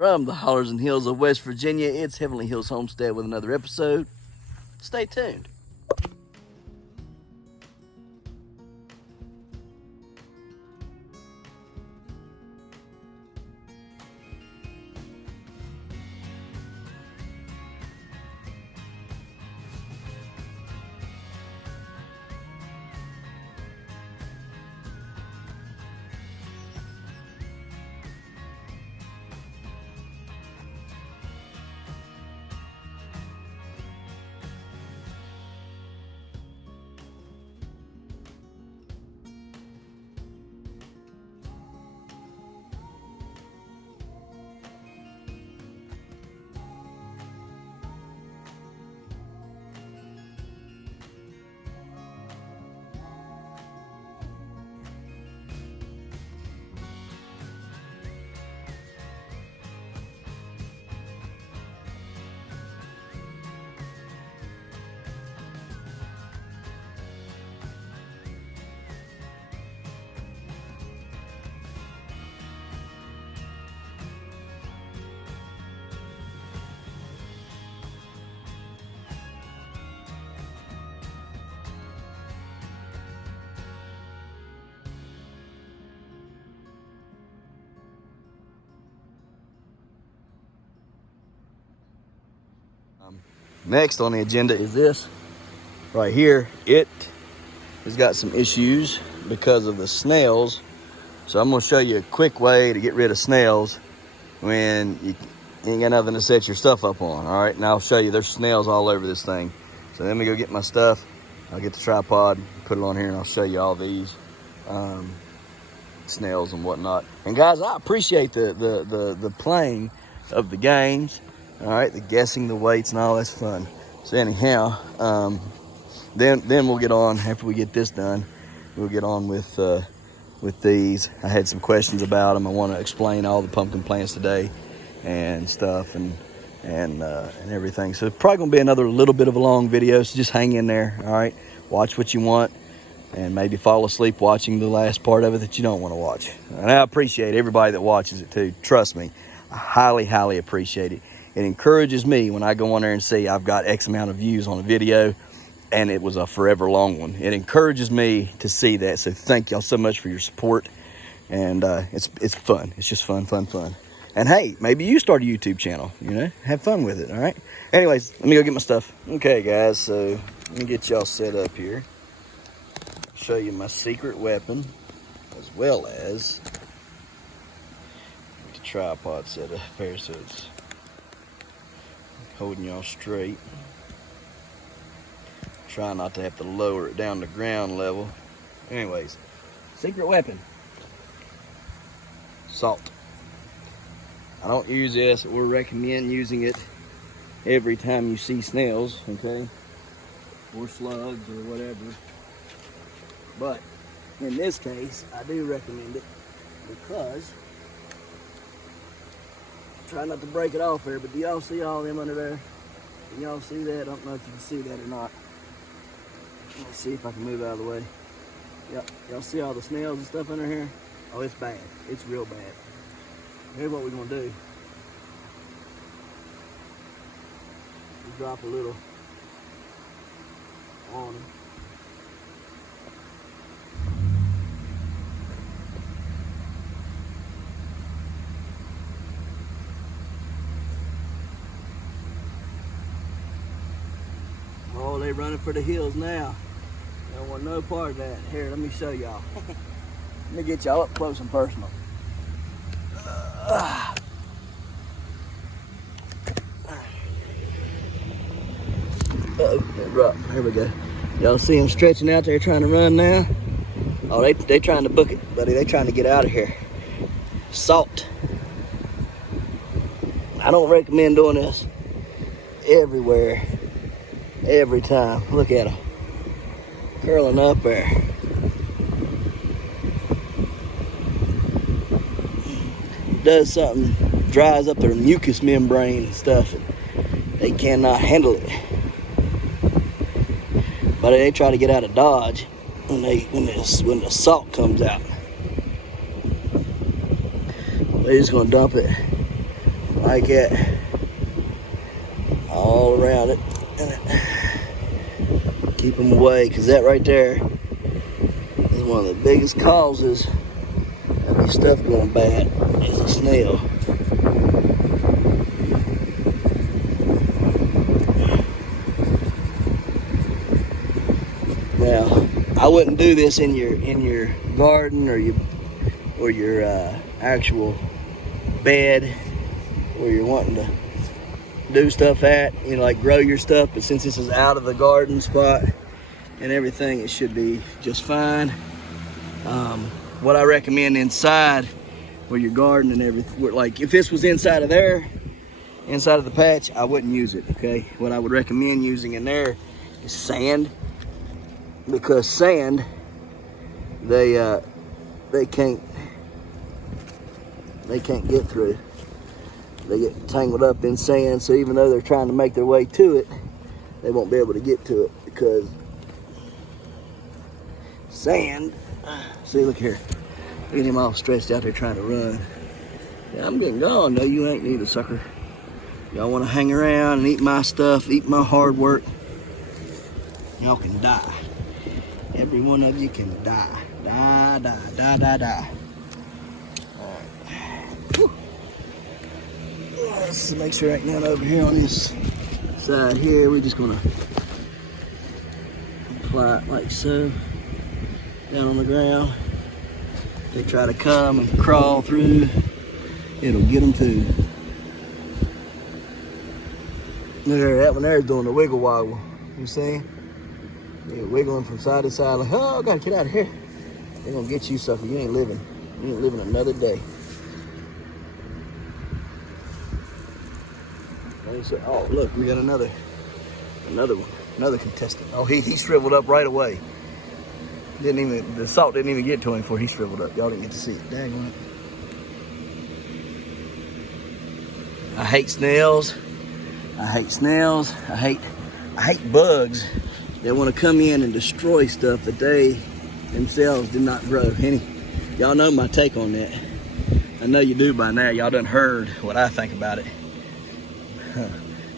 From the hollers and hills of West Virginia, it's Heavenly Hills Homestead with another episode. Stay tuned. Next on the agenda is this right here. It has got some issues because of the snails. So I'm going to show you a quick way to get rid of snails when you ain't got nothing to set your stuff up on. All right, and I'll show you there's snails all over this thing. So let me go get my stuff. I'll get the tripod, put it on here, and I'll show you all these snails and whatnot. And guys, I appreciate the playing of the games. All right, the guessing the weights and all, that's fun. So anyhow, then we'll get on, after we get this done, we'll get on with these. I had some questions about them. I want to explain all the pumpkin plants today and stuff and everything. So it's probably gonna be another little bit of a long video, so just hang in there. All right, watch what you want and maybe fall asleep watching the last part of it that you don't want to watch. And I appreciate everybody that watches it too. Trust me, I highly appreciate it. It encourages me when I go on there and see I've got X amount of views on a video and it was a forever long one. It encourages me to see that. So thank y'all so much for your support. And it's fun. It's just fun. And hey, maybe you start a YouTube channel, you know, have fun with it. All right. Anyways, let me go get my stuff. Okay guys, so let me get y'all set up here. Show you my secret weapon as well as the tripod set up here so it's holding y'all straight. Try not to have to lower it down to ground level. Anyways, secret weapon. Salt. I don't use this or recommend using it every time you see snails, okay? Or slugs or whatever. But in this case, I do recommend it because try not to break it off here, but do y'all see all them under there? Can y'all see that? I don't know if you can see that or not. Let's see if I can move out of the way. Yep, y'all see all the snails and stuff under here? Oh, it's bad. It's real bad. Here's what we're gonna do. We drop a little on them. Oh, they running for the hills now. They don't want no part of that. Here, let me show y'all. Let me get y'all up close and personal. Here we go. Y'all see them stretching out there trying to run now? Oh, they trying to book it, buddy. They trying to get out of here. Salt. I don't recommend doing this everywhere. Every time. Look at them curling up there. Does something, dries up their mucous membrane and stuff, and they cannot handle it. But they try to get out of Dodge when the salt comes out. They're just gonna dump it like that all around it. Keep them away, because that right there is one of the biggest causes of your stuff going bad is a snail. Now, I wouldn't do this in your garden or your actual bed where you're wanting to do stuff at, you know, like grow your stuff. But since this is out of the garden spot and everything, it should be just fine. What I recommend inside where your garden and everything, like if this was inside of there, inside of the patch, I wouldn't use it. Okay, what I would recommend using in there is sand, because sand, they can't get through. They get tangled up in sand, so even though they're trying to make their way to it, they won't be able to get to it, because sand. See, look here. Look at him all stretched out there trying to run. Yeah, I'm getting gone. No, you ain't neither, sucker. Y'all want to hang around and eat my stuff, eat my hard work, y'all can die. Every one of you can die. Die, die, die, die, die. All right. Whew. Let's make sure ain't none over here on this side here. We're just gonna apply it like so, down on the ground. If they try to come and crawl through, it'll get them too. Look there, that one there is doing the wiggle woggle. You see? They're wiggling from side to side like, oh, I gotta get out of here. They're gonna get you, sucker. You ain't living. You ain't living another day. Oh, look, we got another one, another contestant. Oh, he shriveled up right away. The salt didn't even get to him before he shriveled up. Y'all didn't get to see it. Dang it. I hate snails. I hate snails. I hate bugs that want to come in and destroy stuff that they themselves did not grow. Y'all know my take on that. I know you do by now. Y'all done heard what I think about it.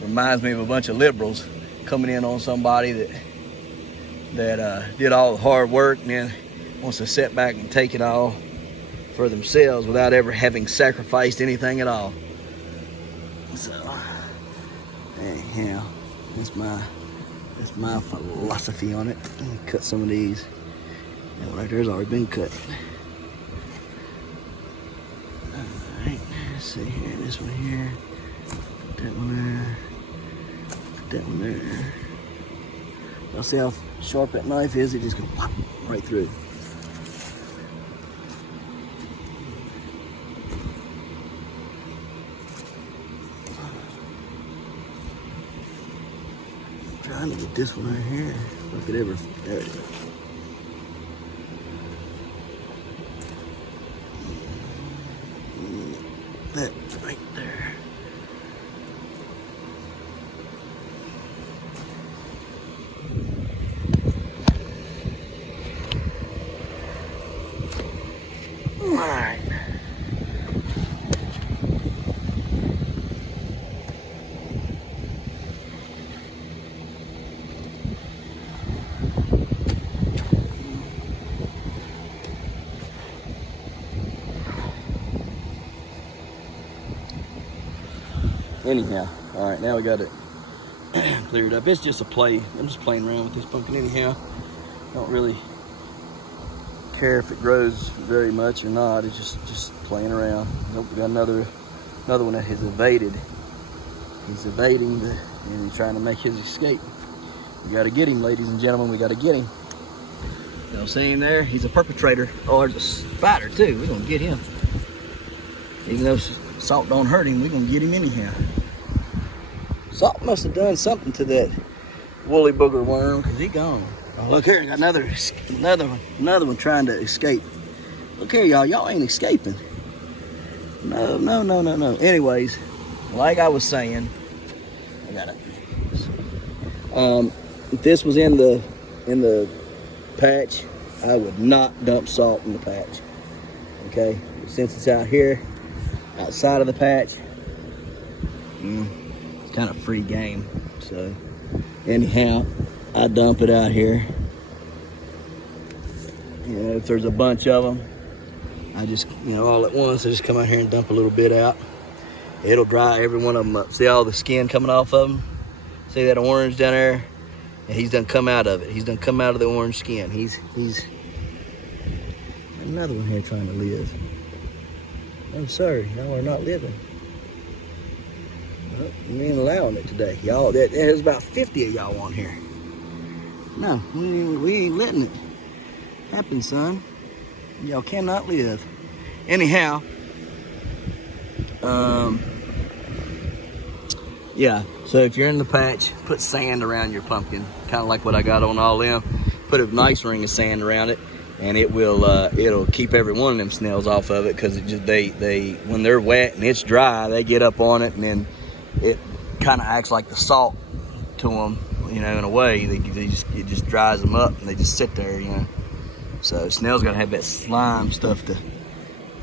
Reminds me of a bunch of liberals coming in on somebody that did all the hard work and then wants to sit back and take it all for themselves without ever having sacrificed anything at all. So, anyhow, that's my philosophy on it. Let me cut some of these. That one right there's already been cut. Alright, let's see here, this one here. Put that one there. Put that one there. Y'all see how sharp that knife is? It just goes whop, right through. Trying to get this one right here. Look at there it is. That right there. All right. Anyhow, all right, now we got it cleared up. It's just a play. I'm just playing around with this pumpkin anyhow. Don't really care if it grows very much or not. It's just playing around. Nope, we got another one that has evaded. He's evading and he's trying to make his escape. We got to get him, ladies and gentlemen. We got to get him. You know, see him there? He's a perpetrator. Oh, there's a spider too. We're gonna get him. Even though salt don't hurt him, we're gonna get him anyhow. Salt must have done something to that woolly booger worm, because he gone. Oh, look here, got another one trying to escape. Look here, y'all ain't escaping. No. Anyways, like I was saying, I got it. If this was in the patch, I would not dump salt in the patch. Okay, since it's out here, outside of the patch, It's kind of free game. So anyhow, I dump it out here. You know, if there's a bunch of them, I just, you know, all at once, I just come out here and dump a little bit out. It'll dry every one of them up. See all the skin coming off of them? See that orange down there? And he's done come out of it. He's done come out of the orange skin. He's another one here trying to live. No, sir, y'all are not living. Well, we ain't allowing it today. Y'all, there's about 50 of y'all on here. No, we ain't letting it happen, son. Y'all cannot live. Anyhow, yeah, so if you're in the patch, put sand around your pumpkin, kind of like what I got on all them. Put a nice ring of sand around it, and it will it'll keep every one of them snails off of it, because it just they when they're wet and it's dry, they get up on it, and then it kind of acts like the salt to them, you know, in a way. It just dries them up, and they just sit there, you know. So snails gotta have that slime stuff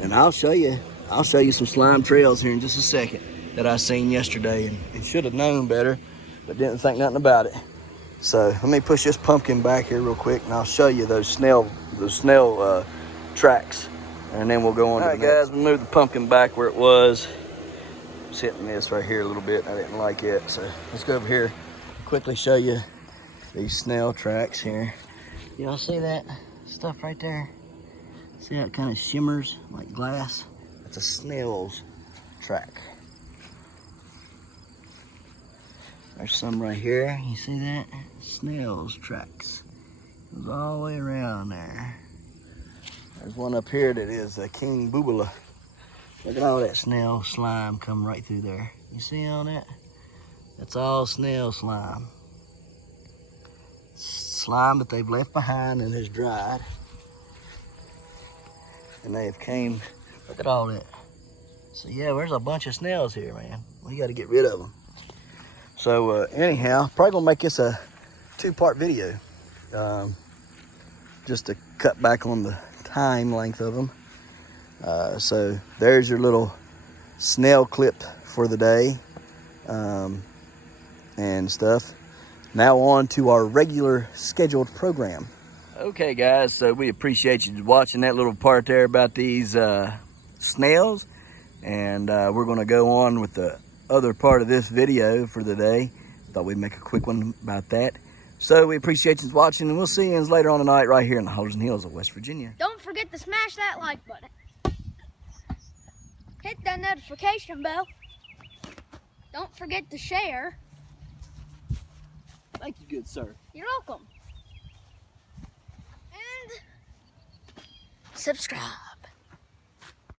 and I'll show you some slime trails here in just a second that I seen yesterday, and should have known better, but didn't think nothing about it. So let me push this pumpkin back here real quick, and I'll show you those snail tracks, and then we'll go on. All right, guys, we moved the pumpkin back where it was. It's hitting this right here a little bit. I didn't like it, so let's go over here, quickly show you these snail tracks here. Y'all see that stuff right there? See how it kind of shimmers like glass? That's a snail's track. There's some right here. You see that? Snail's tracks. Goes all the way around there. There's one up here that is a king boobula. Look at all that snail slime come right through there. You see all that? That's all snail slime. Slime that they've left behind and has dried. And they have came, look at all that. So yeah, there's a bunch of snails here, man. We got to get rid of them. So anyhow, probably gonna make this a 2-part video, just to cut back on the time length of them. So there's your little snail clip for the day, and stuff. Now on to our regular scheduled program. Okay, guys, so we appreciate you watching that little part there about these snails, and we're gonna go on with the other part of this video for the day. Thought we'd make a quick one about that. So we appreciate you watching, and we'll see you later on tonight right here in the Holden Hills of West Virginia. Don't forget to smash that like button. Hit that notification bell. Don't forget to share. Thank you, good sir. You're welcome. And subscribe.